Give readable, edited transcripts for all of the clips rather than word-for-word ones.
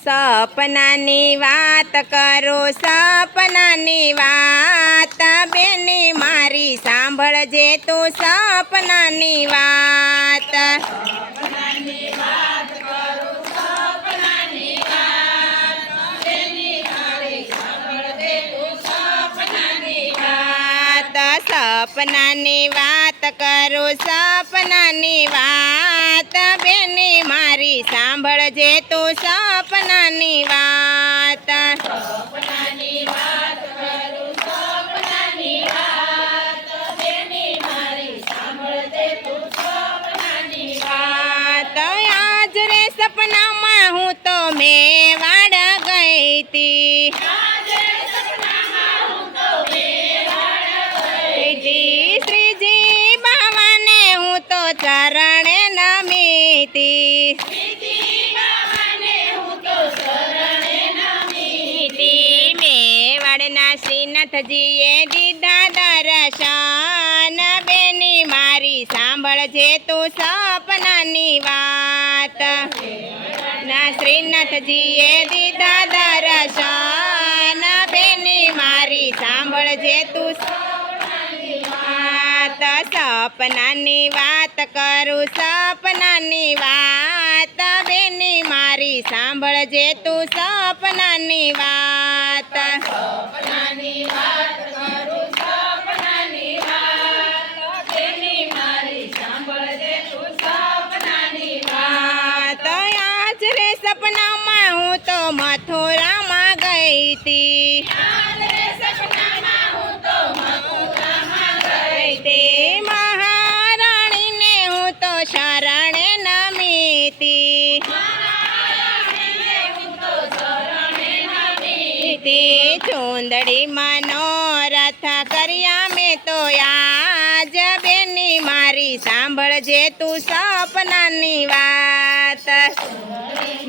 સપનાની વાત કરો, સપનાની વાત બેની મારી સાંભળજે તું સપનાની વાત. સપનાની વાત કરું, સપનાની વાત બેની મારી સાંભળજે તું સપનાની વાત. સપનાની વાત કરું, સપનાની વાત બેની મારી સાંભળજે તું સપનાની વાત. આજ રે સપનામાં હું તો મેવાડ ગઈ તી. શ્રીજી બાવાને હું તો ચરણે નમીતી. મેવાડના શ્રીનાથજીએ દીધા દર્શન બેની મારી સાંભળજે તું સપનાની વાત. ના શ્રીનાથજીએ દીધા દર્શન બેની મારી સાંભળજે તું સપનાની વાત કરું, સપનાની વાત બેની મારી સાંભળજે તું સપનાની વાત. સપનાની વાત કરું, સપનાની વાત બેની મારી સાંભળજે તું સપનાની વાત. આજ રે સપનામાં હું તો મથુરામાં ગઈ તી. મહારાણીને હું તો શરણે નમીતી. ચુંદડી મનોરથ કર્યા મેં તો આજ બેની મારી સાંભળજે તું સપનાની વાત.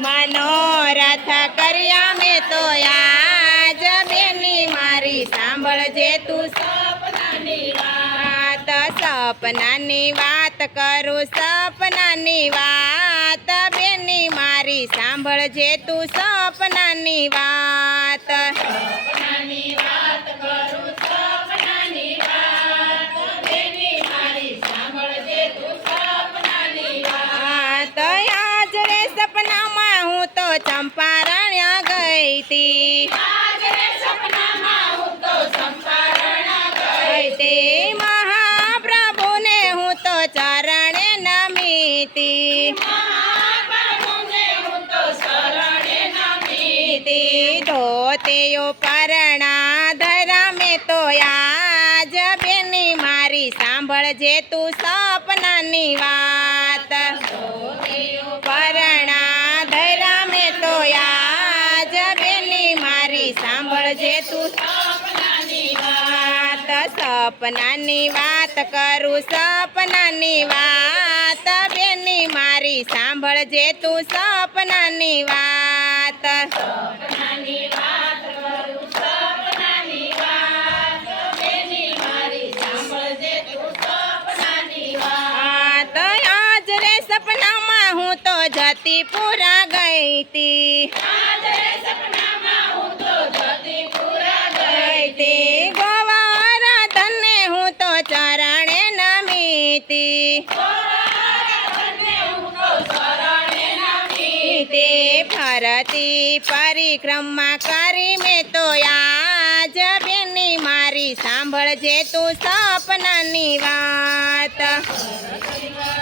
મનોરથ કર્યા મેં તો આજ બેની મારી સાંભળજે તું સપનાની વાત. સપનાની વાત કરું, સપનાની વાત બેની મારી સાંભળજે તું સપનાની વાત. સપનાની વાત કરું, સપનાની વાત બેની મારી સાંભળજે તું સપનાની વાત. આજ રે સપનામાં હું તો ચંપારણ ગઈ તી. આજ રે સપનામાં હું તો ચંપારણ ગઈ તી. મહાપ્રભુને હું તો ચરણે નમીતી. ધોતીઓ પરણા ધરા મેં તો આજ બેની મારી સાંભળજે તું સપનાની વાત. પરણા ધરા મેં તો આજ બેની મારી સાંભળજે તું સપનાની વાત. સપનાની વાત કરું, સપનાની વાત બેની મારી સાંભળજે તું સપનાની વાત. સપનાની વાત કરું, સપનાની વાત બેની મારી સાંભળજે તું સપનાની વાત. આજ રે સપનામાં હું તો જતીપુરા ગઈ તી. આજ રે સપનામાં હું તો જતીપુરા ગઈ તી. ગોવર્ધનને હું તો ચરણે નમીતી. ફરતી પરિક્રમા કરી મેં તો આજ બેની મારી સાંભળજે તું સપનાની વાત.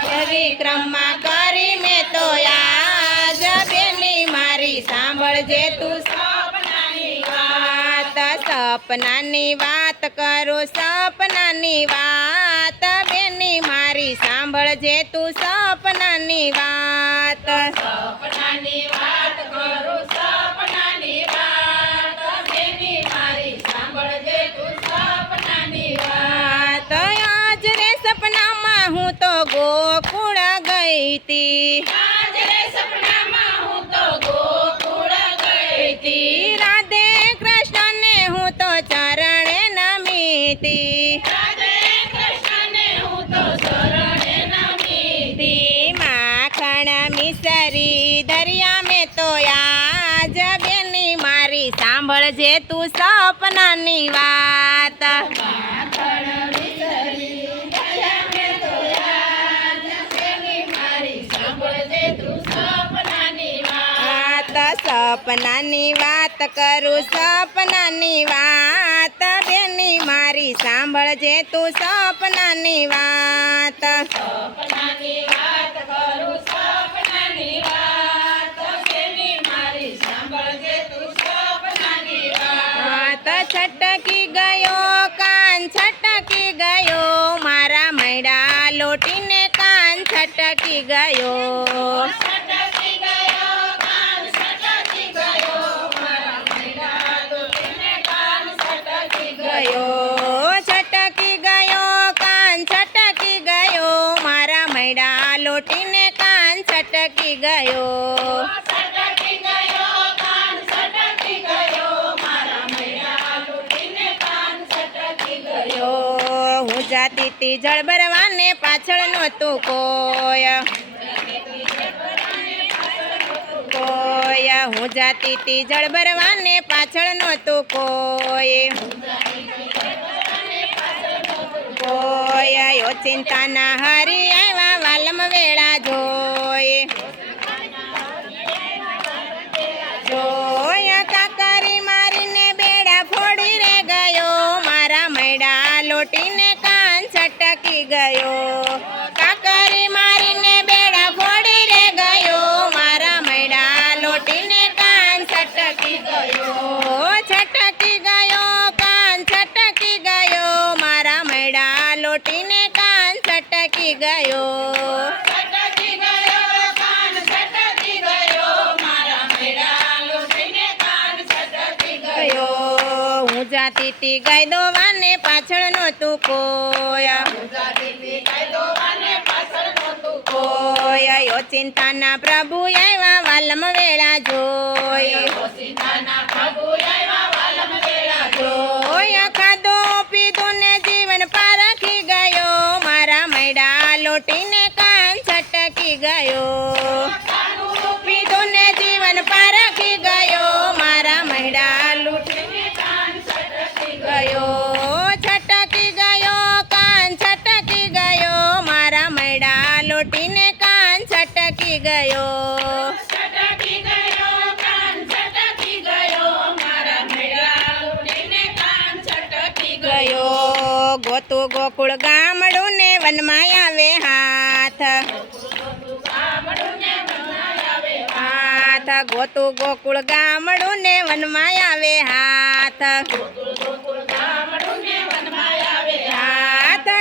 પરિક્રમા કરી મેં તો આજ બેની મારી સાંભળજે તું સપનાની વાત. સપનાની વાત કરું, સપનાની વાત બેની મારી સાંભળજે તું સપનાની વાત. સપનાની વાત કરું, સપનાની વાત બેની મારી સાંભળજે તું સપનાની વાત. આજ રે સપનામાં હું તો ગોકુળ ગઈ તી. આજ રે સપનામાં હું તો ગોકુળ ગઈ તી. રાધે કૃષ્ણને હું તો ચરણે નમીતી. રાધે કૃષ્ણને હું તો ચરણે નમીતી. માખણ મિસરી ધર્યા મેં તો આજ બેની મારી સાંભળજે તું સપનાની વાત સપનાની વાત કરું સપનાની વાત બેની મારી સાંભળજે તું સપનાની વાત સપનાની વાત કરું સપનાની વાત બેની મારી સાંભળજે તું સપનાની વાત છટકી ગયો કાન છટકી ગયો મારા મૈડા લોટીને કાન છટકી ગયો છટકી ગયો કાન છટકી ગયો મારા મૈડા લોટીને કાન છટકી ગયો હું જાતી તી જળ ભરવાને પાછળ નહોતું કોઈ હું જાતી તી જળ ભરવાને પાછળ નહોતું કોઈ યો ચિંતાના હરી આવ્યા વાલમ વેળા જોય કાકરી મારીને બેડા ફોડી રે ગયો મારા મૈડા લોટીને કાન છટકી ગયો કાકરી મારીને બેડા ફોડી રે ગયો મારા મૈડા લોટીને કાન છટકી ગયો છટકી ગયો કાન છટકી ગયો મારા મૈડા લોટીને કાન છટકી ગયો હું જાતી તી ગાય દોવાને પાછળ નહોતું કોઈ યો ચિંતાના પ્રભુ આવ્યા વાલમ વેળા જોય ખાધો પીધું ને જીવન પારખી ગયો મારા મૈડા લોટીને કાન છટકી ગયો પીધું ને જીવન પારખી ગયો મારા મૈડા લોટીને કાન છટકી ગયો છટકી ગયો કાન છટકી ગયો મારા મૈડા લોટીને કાન છટકી ગયો ગોતું ગોકુળ ગામડું ને વનમાં આવે હાથ ગોતું ગોકુળ ગામડું ને વનમાં આવે હાથ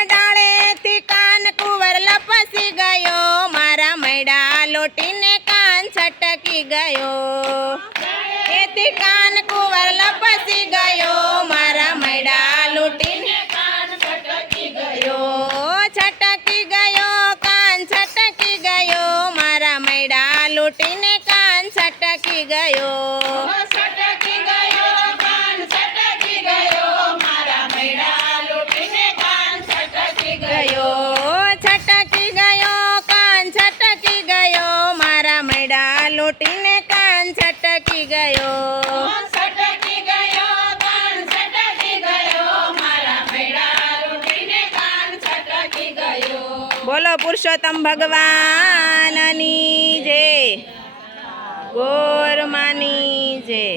ડાળેથી કાન કુંવર લપસી ગયો મારા મૈડા લોટીને કાન છટકી ગયો એથી કાન કુંવર લપસી ગયો મારા મૈડા લોટીને છટકી ગયો કાન છટકી ગયો મારા મૈડા લોટીને કાન છટકી ગયો છટકી ગયો કાન છટકી ગયો મારા મૈડા લોટીને કાન છટકી ગયો છટકી ગયો કાન છટકી ગયો મારા મૈડા લોટીને કાન છટકી ગયો બોલો પુરુષોત્તમ ભગવાનની જય ગોરમાની